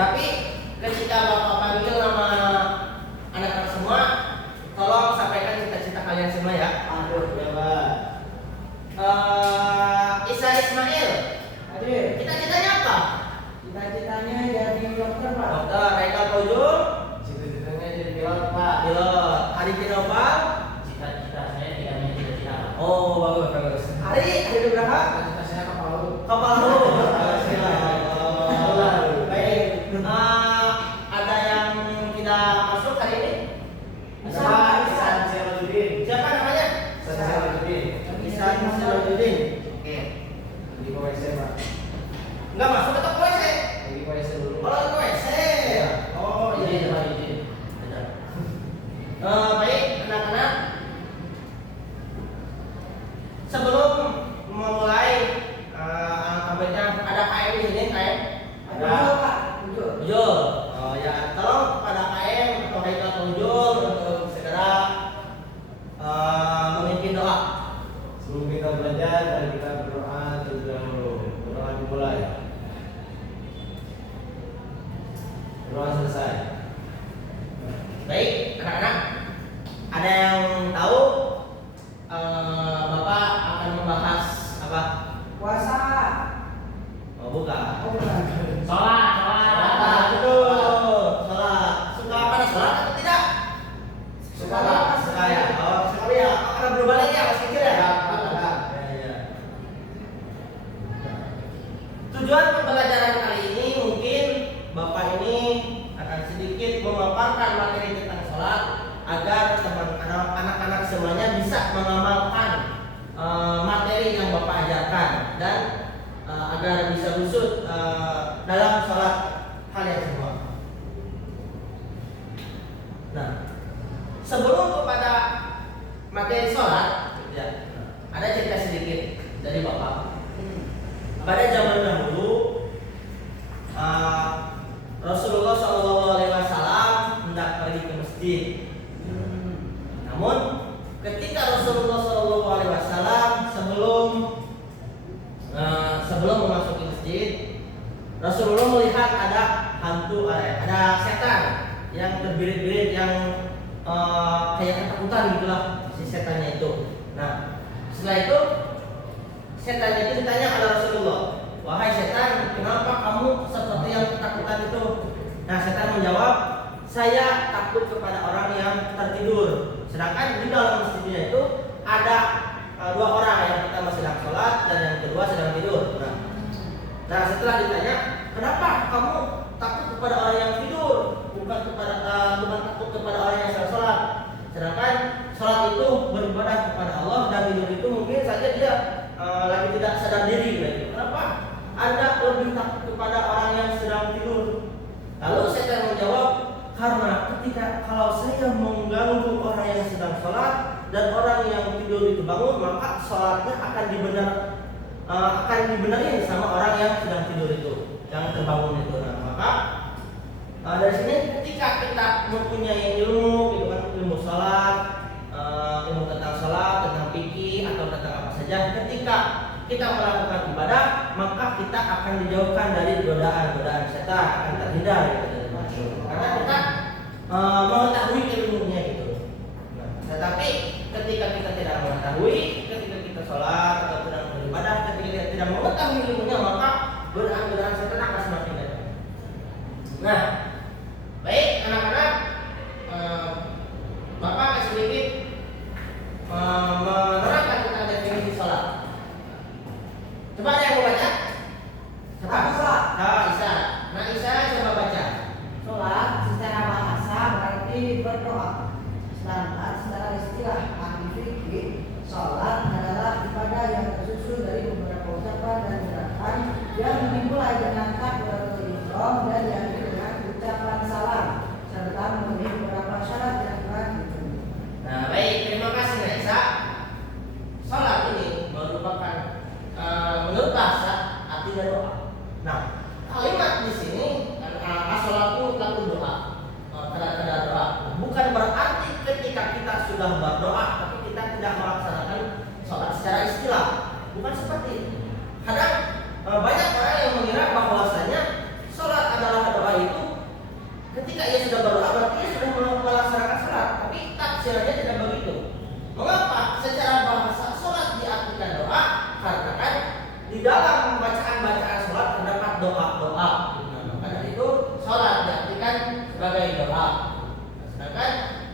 Tapi ketika Bapak panggil nama anak-anak semua, tolong sampaikan cita-cita kalian semua ya. Aduh, ya Pak. Isa Ismail, Hadir. cita-citanya apa? Cita-citanya jadi dokter Pak. Dokter. Haikal Fauzul, Cita-citanya jadi pilot Pak. pilot. Arifin Nopal, Cita-cita saya tidak hanya cita-cita. oh bagus. Ari berapa? Cita-cita saya kapal laut. Kapal laut. Baik. Ada yang tidak masuk hari ini? Bisa Pak, Ihsan Sirajuddin. Siapa namanya? Ihsan Sirajuddin. Ihsan Sirajuddin. Oke. Di WC Pak. Enggak masuk atau ke WC? Di WC dulu. Kalau ke WC. Oh iya. Izin, Pak, izin. Baik anak-anak. Sebelum memulai tampilnya ada KM di sini KM. Ada Pak. Tujuh. Ujul. Oh ya, tolong kepada KM atau Haikal Ujul untuk segera memimpin doa. Sebelum kita belajar, mari kita berdoa terlebih dahulu. Berdoa dimulai. Berdoa selesai. Baik, anak-anak. Ada yang tahu Bapak akan membahas apa? Puasa. Oh, bukan. Oh, bukan. Sholat. Betul. Sholat. Suka pada sholat atau tidak? Suka, Pak. Suka ya. Oh, suka ya. Oh, karena berubahnya ya masih kecil ya. Ada. Ya. Tujuan pembelajaran kali ini mungkin Bapak ini akan sedikit memaparkan materi tentang sholat agar anak-anak semuanya bisa mengamalkan materi yang Bapak ajarkan dan agar bisa khusyuk dalam sholat kalian semua. Nah, sebelum kepada materi sholat, ya, ada cerita sedikit dari Bapak. Pada zaman dahulu, Rasulullah SAW hendak pergi ke masjid. Namun, ketika Rasulullah SAW sebelum memasuki masjid, Rasulullah melihat ada ada setan yang terbirit-birit yang kayak ketakutan gitulah si setannya itu. Nah, setelah itu setannya itu ditanya kepada Rasulullah, wahai setan, kenapa kamu seperti yang ketakutan itu? Nah, setan menjawab, saya takut kepada orang yang tertidur. Sedangkan di dalam masjidnya itu ada dua orang, yang pertama sedang sholat dan yang kedua sedang tidur. Nah, setelah ditanya, kenapa kamu takut kepada orang yang tidur, bukan takut kepada orang yang sedang sholat? Sedangkan sholat itu beribadah kepada Allah dan tidur itu mungkin saja dia lagi tidak sadar diri. Kenapa Anda lebih takut kepada orang yang sedang tidur? Lalu setan menjawab, karena kalau saya mengganggu orang yang sedang sholat dan orang yang tidur itu bangun, maka sholatnya akan dibenarin sama orang yang sedang tidur itu, yang terbangun itu. Nah, maka dari sini ketika kita mempunyai ilmu, gitu kan, ilmu sholat, ilmu tentang sholat, tentang fikih atau tentang apa saja, ketika kita melakukan ibadah, maka kita akan dijauhkan dari godaan setan, akan terhindar gitu. Karena kita mengetahui ilmunya gitu. Tetapi ketika kita tidak mengetahui, ketika kita sholat atau sedang beribadah, ketika kita tidak mengetahui ilmunya, maka godaan setan akan semakin banyak. Nah, baik anak-anak, Bapak akan sedikit menerangkan tentang definisi sholat. Coba ada yang mau baca? Coba. Isa. Nah, Isa coba baca. Sholat secara bahasa berarti berdoa. Sedangkan secara istilah ahli fikih, sholat adalah ibadah yang tersusun dari beberapa ucapan dan gerakan yang dimulai dengan takbiratul ihram dan yang dengan ucapan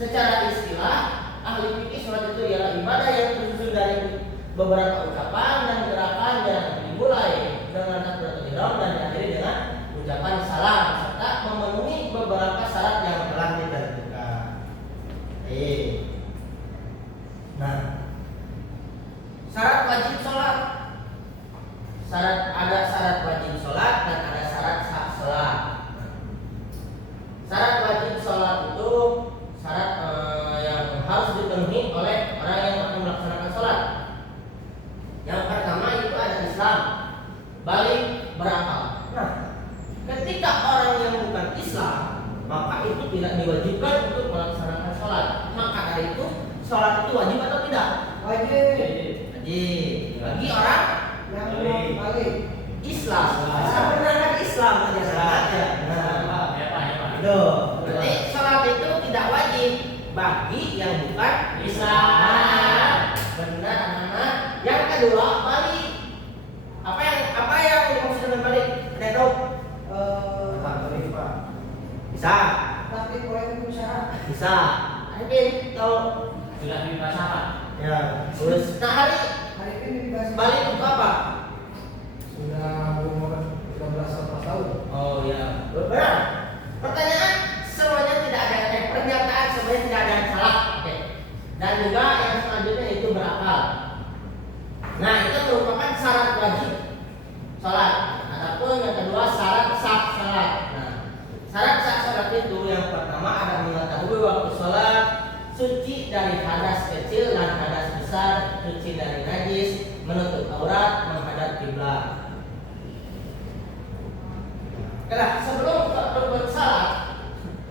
secara istilah ahli fikih sholat itu ialah ibadah yang tersusun dari beberapa ucapan dan gerakan yang dimulai dengan takbiratul ihram dan diakhiri dengan ucapan salam serta memenuhi beberapa syarat yang telah ditentukan. Nah, syarat wajib sholat. Ada syarat wajib sholat dan ada syarat sah sholat. Syarat wajib sholat itu syarat yang harus dipenuhi oleh orang yang akan melaksanakan sholat. Yang pertama itu ada Islam, balik berakal. Nah, ketika orang yang bukan Islam, maka itu tidak diwajibkan untuk melaksanakan sholat. Maka dari itu sholat itu wajib atau tidak? Wajib. Wajib. Bagi orang Yang belum balik. Islam. Sebenarnya Islam aja saja. Nah, itu. Berarti sholat itu tidak wajib bagi yang bukan Islam. Benar anak-anak. Yang kedua balik. Apa yang dimaksud dengan balik? Ada yang tahu? Bisa. Tapi boleh hukum syarat. Bisa. Arifin tahu? Sudah dibahas apa? Ya. Terus nah Hari ini dibahas. balik itu apa? Sudah umur 13 tahun. Oh ya, benar. Pertanyaan semuanya tidak ada pernyataan semuanya tidak ada yang salah. Oke. Dan juga yang selanjutnya itu berakal. Nah itu merupakan syarat wajib sholat. Adapun yang kedua syarat sah sholat. Nah syarat sah sholat itu yang pertama ada mengetahui waktu sholat, suci dari hadas kecil dan hadas besar, suci dari najis, menutup aurat, menghadap kiblat. Nah, sebelum kita berbuat salah,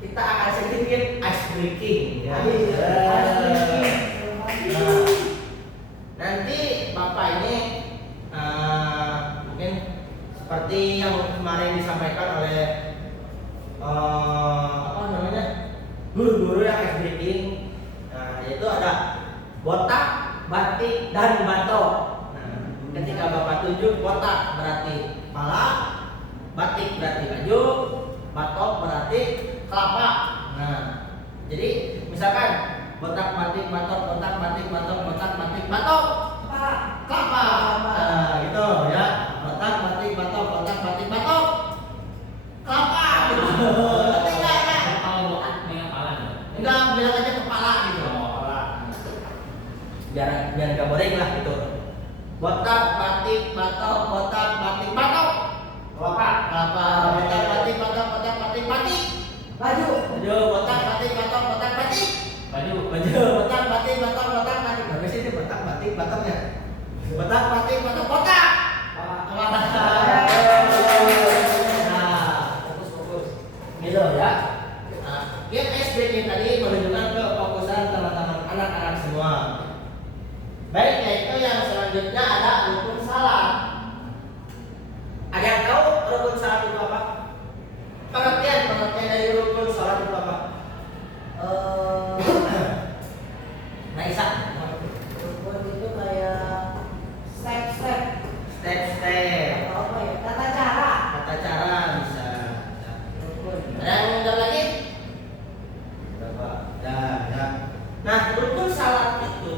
kita akan sedikit ice breaking. Ya. Nah, nanti Bapak ini mungkin seperti yang kemarin disampaikan oleh apa namanya guru-guru yang ice breaking. Nah, yaitu ada botak, batik, dan batok. Nah, ketika Bapak tunjuk botak berarti kepala, batik berarti baju, batok berarti kelapa. Nah, jadi misalkan botak, batik, batok, botak, batik, batok, botak, batik, batok, kelapa. Nah, gitu ya. Botak, batik, batok, botak, batik, batok, kelapa. Gitu. Ngerti nggak ya? Kalau botak dengan kepala. Enggak, bilang aja kepala gitu. Biar nggak boring lah gitu. Botak, batik, batok, botak, batik, batok. Kelapa. Botak, batik, batok, botak, batik, batik. Baju. Botak, batik, batok, botak, batik. Baju. Botak, batik, batok, botak, batik. Habis itu botak, batik, batoknya. Botak, batik, batok, botak. Nah, fokus. Gitu ya. Nah, game SBK tadi menunjukkan kefokusan teman-teman anak-anak semua. Baik, yaitu yang selanjutnya ada rukun salat. Ada yang tahu rukun salat itu apa? Pengertian dari rukun salat itu apa? Nah, Isa. Rukun itu kayak step-step. Step-step. Atau apa ya? Tata cara. Tata cara bisa. Rukun. Ada yang jawab lagi? Berapa? Ya. Nah, rukun salat itu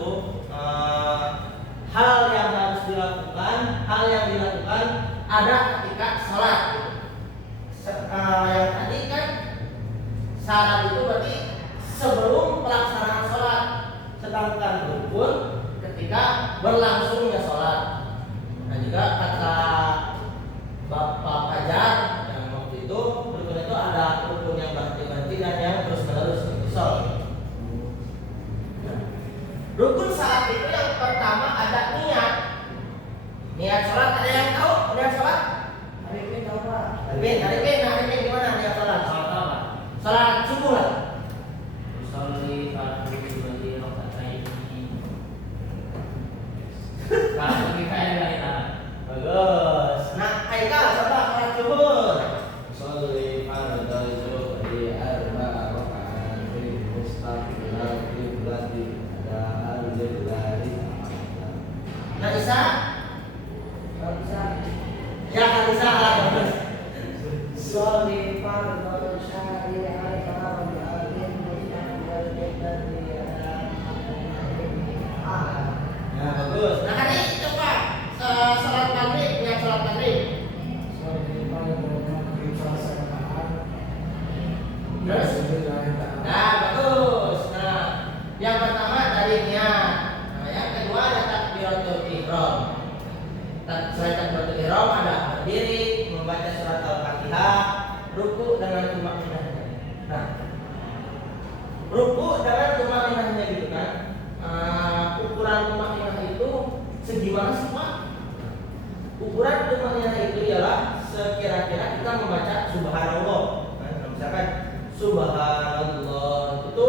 hal yang harus dilakukan, hal yang dilakukan ada ketika sholat. Yang tadi kan syarat itu berarti sebelum pelaksanaan sholat, sedangkan rukun ketika berlangsungnya sholat. Nah juga kata Bapak Fajar yang waktu itu rukun itu ada rukun yang berhenti-berhenti dan yang terus-menerus sholat. Rukun salat itu yang pertama ada niat. Niat sholat ada yang tahu? Niat sholat? Hari ini tahu Pak. Arifin gimana niat sholat? Salat apa? Sholat subuh lah. Usolli fardu bagi rakaat ini. Kalau kita yang lain. Bagus. Nah, Haikal coba sholat subuh. Sholli fardhu zuhri arba'a raka'atin mustaqbilal qiblati ada al-qiblati. Nah, Isa? Kalau bisa. Ya, Isa. Sholli fardhu syari'ah al-qalam al-qadim mustaqbal Nah, bagus. Nah, hari ini coba salat maghrib, yang salat maghrib. Terus? Nah, bagus. Nah, yang pertama dari niat. Nah, yang kedua ada takbiratul ihram. Selain takbiratul ihram ada berdiri, membaca surat Al-Fatihah, ruku dengan tumakninahnya. Nah, ruku dengan tumakninahnya gitu kan. Ukuran tumakninah itu segimana sih Pak? Ukuran tumakninah itu ialah sekira-kira kita membaca subhanallah. Nah, misalkan subhanallah itu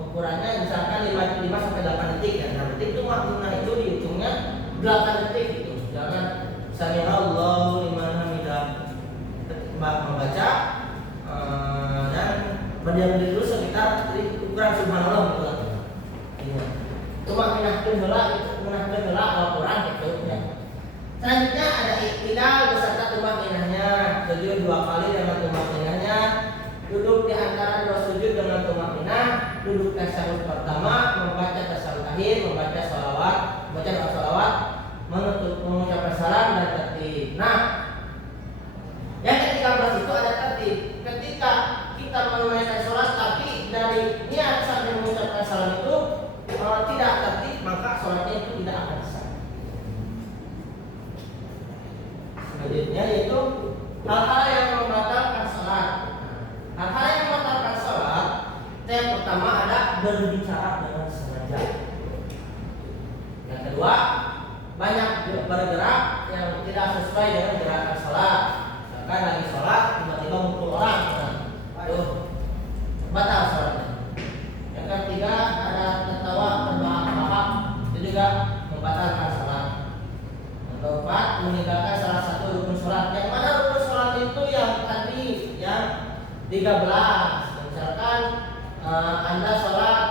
ukurannya misalkan 5 sampai 8 detik ya. Nah, berarti tumakninah itu dihitungnya 8 detik gitu. Jangan sami'allahu liman hamidah membaca dan berdiam diri dulu sekitar ukuran subhanallah gitu lah. Tumakninah heula itu menahkeun heula Al-Qur'an gitu ya. Selanjutnya ada iktidal beserta tumakninahnya, sujud 2 kali dengan tumakninahnya, duduk di antara 2 sujud dengan tumakninah, duduk tasyahud pertama, membaca tasyahud akhir, membaca sholawat, membaca doa sholawat, menutup mengucapkan salam dan tertib. Nah, yang ke-13 itu ada tertib. Ketika kita menunaikan sholat tapi dari niat sampai mengucapkan salam itu tidak tertib, maka sholatnya itu tidak akan sah. Selanjutnya yaitu hal-hal yang membatalkan sholat. Hal-hal yang membatalkan sholat, yang pertama ada berbicara dengan sengaja. Yang kedua, banyak bergerak yang tidak sesuai dengan gerakan sholat. Misalkan lagi sholat tiba-tiba mukul orang, aduh, batal sholatnya. Yang ketiga ada tertawa terbahak-bahak, itu juga membatalkan sholat. Yang keempat, meninggalkan salah satu rukun sholat. Yang mana rukun sholat itu yang tadi yang 13. Misalkan Anda sholat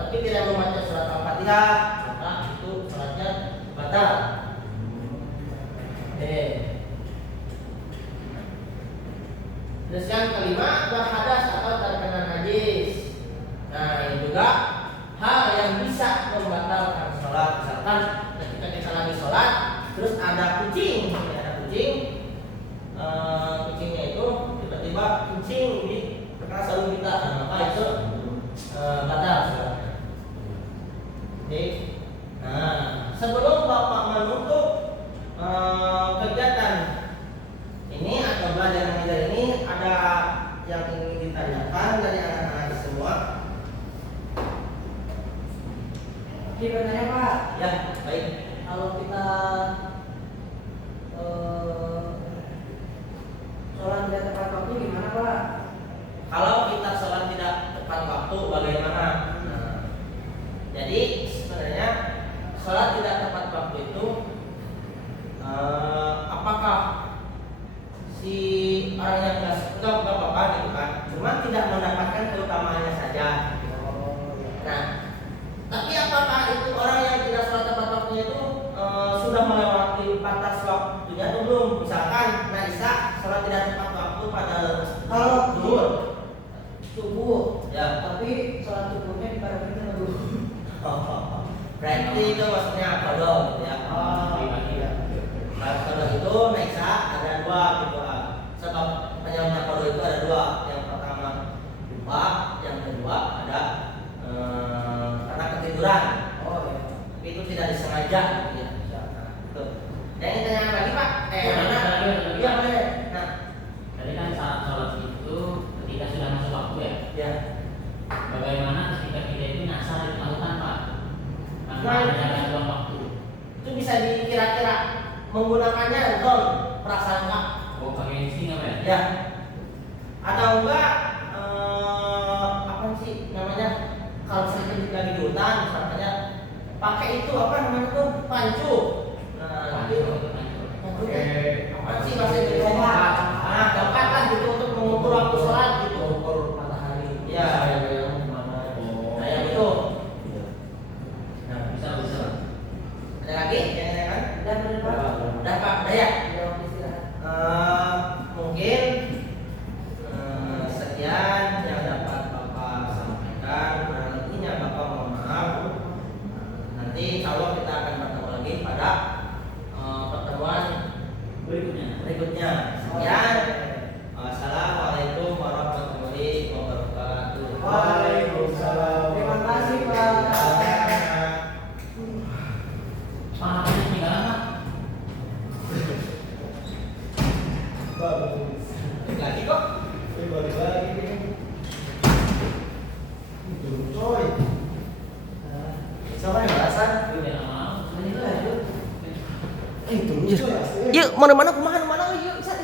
tapi tidak membaca surat Al-Fatihah, maka itu sholatnya batal. Terus yang kelima, berhadas atau terkena najis. Nah, ini juga hal yang bisa membatalkan sholat. Misalkan ketika kita lagi sholat, terus ada kucing, kucingnya itu tiba-tiba kucing di terkena sarung kita, maka itu batal sholatnya. Oke. Nah, sebelum Bapak menutup kegiatan ini atau belajar mengajar ini, ada yang ingin ditanyakan dari anak-anak semua? Sebenarnya Pak, Ya, baik. kalau kita sholat tidak tepat waktu gimana Pak? Kalau kita sholat tidak tepat waktu bagaimana? Nah, jadi sebenarnya sholat tidak tepat waktu itu apakah si orang yang nggak apa-apa gitu kan, cuma tidak mendapatkan keutamaannya saja. Nah, tapi apakah itu orang yang tidak sholat tepat waktunya itu sudah melewati batas waktunya atau belum? Misalkan Naisa sholat tidak tepat waktu pada Kalau zuhur, subuh, ya. tapi sholat subuhnya di pada kita dulu. Berarti itu maksudnya kodok gitu ya. Iya. Kodok itu Naisa ada 2 gitu. Sebab penyebabnya kodok itu ada 2. Yang pertama lupa, yang kedua ada karena ketiduran. Oh ya. Tapi itu tidak disengaja gitu ya. Nah, itu. Dan ini tanya lagi Pak. Mana? Iya boleh. Nah, Tadi kan saat sholat itu ketika sudah masuk waktu ya. ya. Bagaimana ketika kita itu nyasar di lautan Pak? Tanpa Nah, ada ruang waktu. Itu bisa dikira-kira menggunakannya zon prasangka. Oh, pakai insting apa ya? Ya. Atau enggak apa sih namanya? Kalau saya lagi di hutan misalnya pakai itu apa namanya tuh pancu. Nah, itu pancu apa sih bahasa Indonesia? Nah, tempat lah gitu untuk mengukur waktu sholat gitu. Ukur matahari. Ya. Yang mana? Kayak gitu. Nah, bisa. Ada lagi? Yang lain kan? Dan benar Pak. Udah Pak, udah ya. Jawab istirahat. Mungkin sekian yang dapat Bapak balik lagi nih. Itu coy. Sama yang balasan. Udah nggak mau. Ini lanjut. Itu coy asli. Ya, mana-mana kumaha yuk, isan.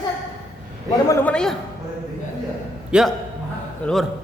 Mana-mana ya. Berhenti aja. Ya. Keluar.